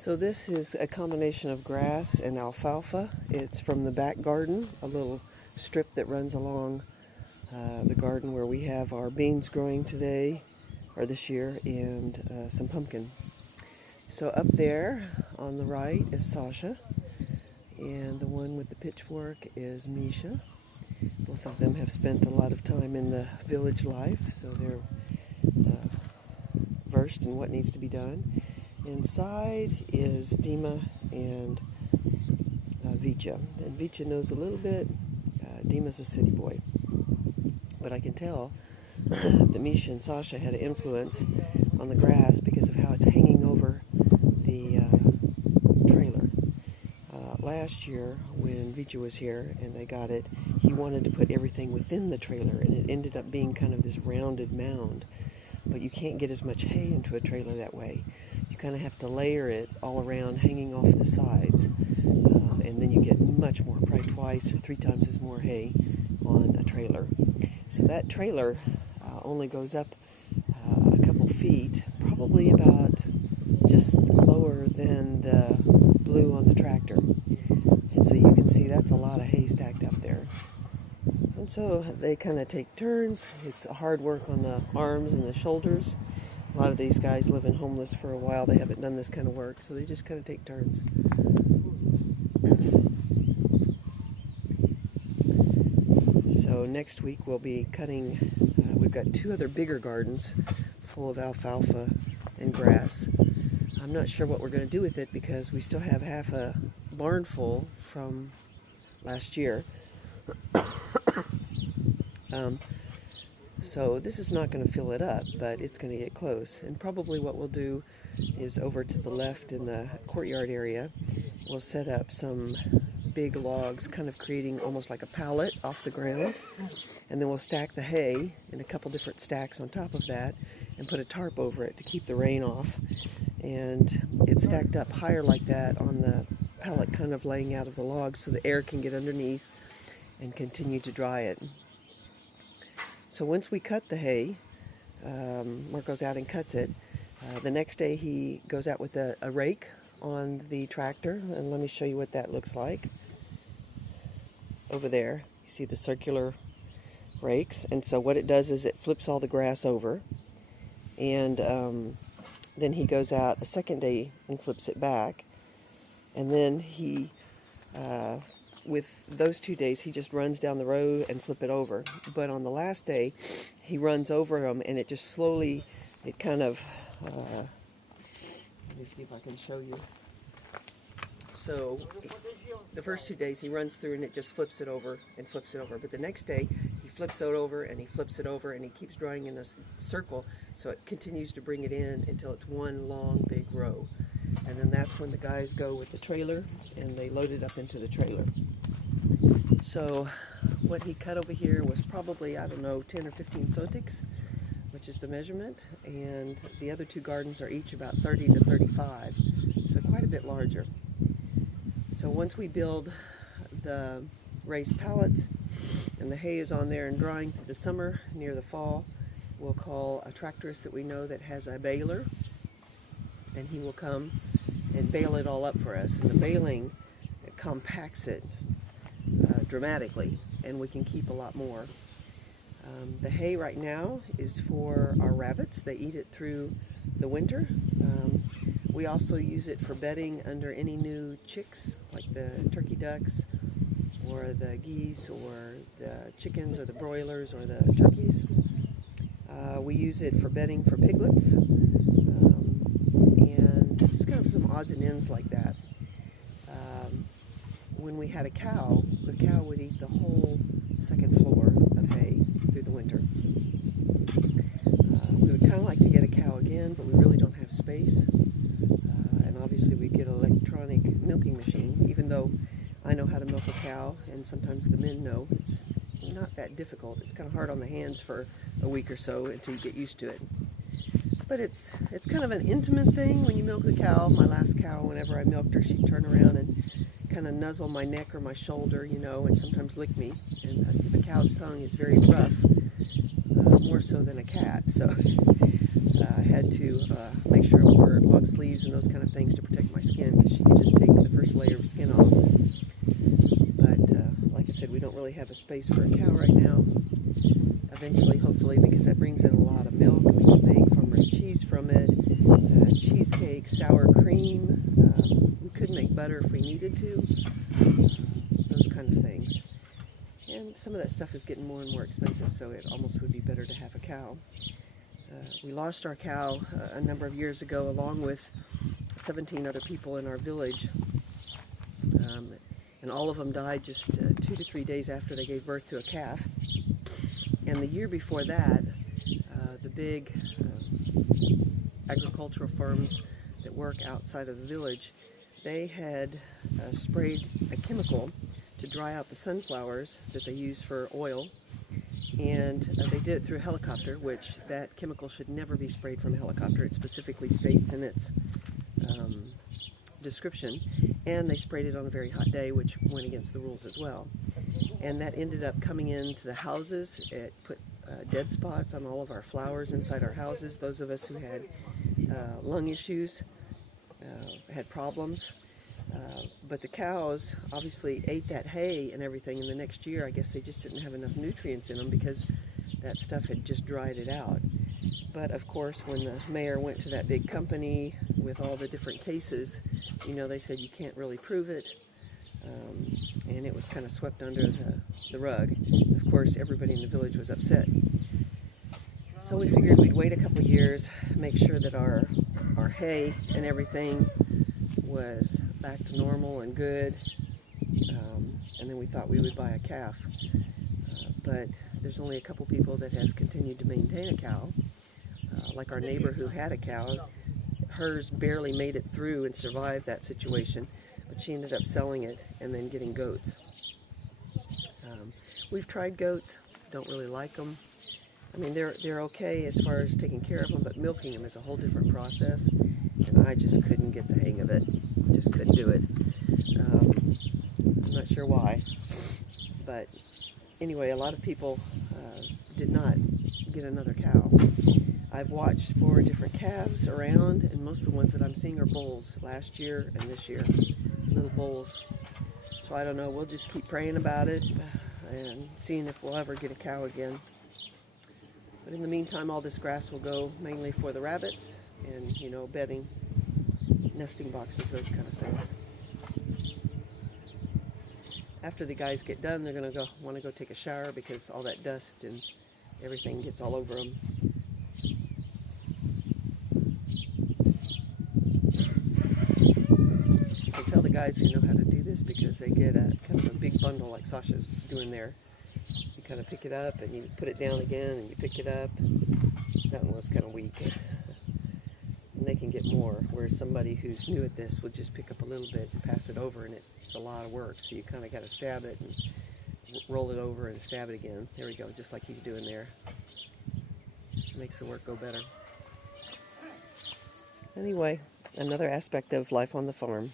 So this is a combination of grass and alfalfa. It's from the back garden, a little strip that runs along the garden where we have our beans growing today, or this year, and some pumpkin. So up there on the right is Sasha, and the one with the pitchfork is Misha. Both of them have spent a lot of time in the village life, so they're versed in what needs to be done. Inside is Dima and Vicha. And Vicha knows a little bit. Dima's a city boy. But I can tell that Misha and Sasha had an influence on the grass because of how it's hanging over the trailer. Last year, when Vicha was here and they got it, he wanted to put everything within the trailer, and it ended up being kind of this rounded mound. But you can't get as much hay into a trailer that way. You kind of have to layer it all around, hanging off the sides, and then you get much more, probably twice or three times as more hay on a trailer. So that trailer only goes up a couple feet, probably about just lower than the blue on the tractor. And so you can see that's a lot of hay stacked up there. And so they kind of take turns. It's hard work on the arms and the shoulders. A lot of these guys living homeless for a while, they haven't done this kind of work, so they just kind of take turns. So next week we'll be cutting, we've got two other bigger gardens full of alfalfa and grass. I'm not sure what we're going to do with it because we still have half a barn full from last year. So this is not going to fill it up, but it's going to get close. And probably what we'll do is over to the left in the courtyard area, we'll set up some big logs, kind of creating almost like a pallet off the ground. And then we'll stack the hay in a couple different stacks on top of that and put a tarp over it to keep the rain off. And it's stacked up higher like that on the pallet, kind of laying out of the logs so the air can get underneath and continue to dry it. So once we cut the hay, Mark goes out and cuts it. The next day he goes out with a rake on the tractor, and let me show you what that looks like. Over there, you see the circular rakes, and so what it does is it flips all the grass over, and then he goes out a second day and flips it back, and then he with those 2 days, he just runs down the road and flip it over. But on the last day, he runs over them, and it just slowly, it kind of, let me see if I can show you. So the first 2 days, he runs through, and it just flips it over and flips it over. But the next day, he flips it over, and he flips it over, and he keeps drawing in a circle, so it continues to bring it in until it's one long, big row. And then that's when the guys go with the trailer and they load it up into the trailer. So what he cut over here was probably, I don't know, 10 or 15 sotiks, which is the measurement. And the other two gardens are each about 30 to 35, so quite a bit larger. So once we build the raised pallets and the hay is on there and drying through the summer, near the fall, we'll call a tractorist that we know that has a baler, and he will come and bale it all up for us. And the baling, it compacts it dramatically, and we can keep a lot more. The hay right now is for our rabbits. They eat it through the winter. We also use it for bedding under any new chicks, like the turkey ducks, or the geese, or the chickens, or the broilers, or the turkeys. We use it for bedding for piglets. Just kind of some odds and ends like that. When we had a cow, the cow would eat the whole second floor of hay through the winter. We would kind of like to get a cow again, but we really don't have space. And obviously we get an electronic milking machine, even though I know how to milk a cow, and sometimes the men know. It's not that difficult. It's kind of hard on the hands for a week or so until you get used to it. But it's kind of an intimate thing when you milk the cow. My last cow, whenever I milked her, she'd turn around and kind of nuzzle my neck or my shoulder, you know, and sometimes lick me. And a cow's tongue is very rough, more so than a cat. So I had to make sure it worked. wear long sleeves and those kind of things to protect my skin, because she could just take the first layer of skin off. But like I said, we don't really have a space for a cow right now. Eventually, hopefully, because that brings in a lot of milk, we can make farmer's cheese from it, cheesecake, sour cream. We could make butter if we needed to, those kind of things. And some of that stuff is getting more and more expensive, so it almost would be better to have a cow. We lost our cow a number of years ago, along with 17 other people in our village. And all of them died just 2 to 3 days after they gave birth to a calf. And the year before that, the big agricultural farms that work outside of the village, they had sprayed a chemical to dry out the sunflowers that they use for oil. And they did it through a helicopter, which that chemical should never be sprayed from a helicopter. It specifically states in its description. And they sprayed it on a very hot day, which went against the rules as well. And that ended up coming into the houses. It put dead spots on all of our flowers inside our houses. Those of us who had lung issues had problems. But the cows obviously ate that hay and everything, and the next year I guess they just didn't have enough nutrients in them because that stuff had just dried it out. But of course, when the mayor went to that big company with all the different cases, you know, they said you can't really prove it, and it was kind of swept under the rug. Of course, everybody in the village was upset. So we figured we'd wait a couple years, make sure that our hay and everything was back to normal and good, and then we thought we would buy a calf. But there's only a couple people that have continued to maintain a cow. Like our neighbor who had a cow, hers barely made it through and survived that situation, but she ended up selling it and then getting goats. We've tried goats, don't really like them. I mean, they're okay as far as taking care of them, but milking them is a whole different process, and I just couldn't get the hang of it. Just couldn't do it. I'm not sure why, but anyway, a lot of people did not get another cow. I've watched for different calves around, and most of the ones that I'm seeing are bulls, last year and this year, little bulls. So I don't know, we'll just keep praying about it and seeing if we'll ever get a cow again. But in the meantime, all this grass will go mainly for the rabbits and, you know, bedding, nesting boxes, those kind of things. After the guys get done, they're going to want to go take a shower because all that dust and everything gets all over them. You can tell the guys who know how to do this because they get a kind of a big bundle like Sasha's doing there. You kind of pick it up and you put it down again and you pick it up. That one was kind of weak. And they can get more, whereas somebody who's new at this would just pick up a little bit and pass it over, and it's a lot of work. So you kind of got to stab it and roll it over and stab it again. There we go, just like he's doing there. Makes the work go better. Anyway, another aspect of life on the farm.